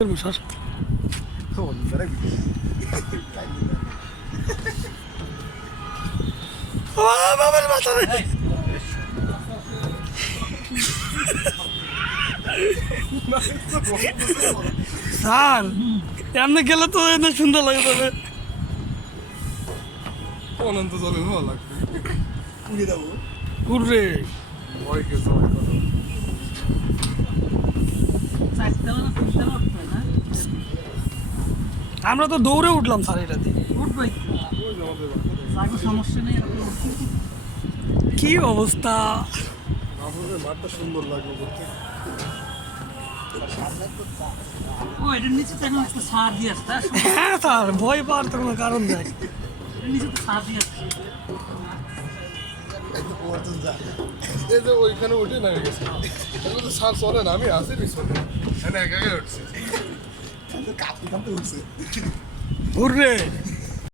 sir বাবার মাথা sir এমনি গেলে তো এনে সুন্দর লাগে তবে অনন্ত জলে ভালো লাগবে উড়ে যাবো ঘুরবে ভয়কে জয় করো আমরা তো দৌড়ে উঠলাম স্যার এটাতে ওই যে আমাদের সমস্যা নেই কি অবস্থা আমাদের মাঠটা সুন্দর লাগবে করতে ও এটার নিচে তো এখন একটা সার দিয়ে আসতে হ্যাঁ স্যার ভয় পাওয়ার তো কোনো কারণ নেই এটার নিচে তো সার দিয়ে আসতে একদম পর্যন্ত যা এই যে ওইখানে উঠে নামে গেছে এগুলো তো সার চলে না আমি আসি পিছনে এখানে একা একা উঠছি কাঁপতে কাঁপতে উঠছে ঘুরবে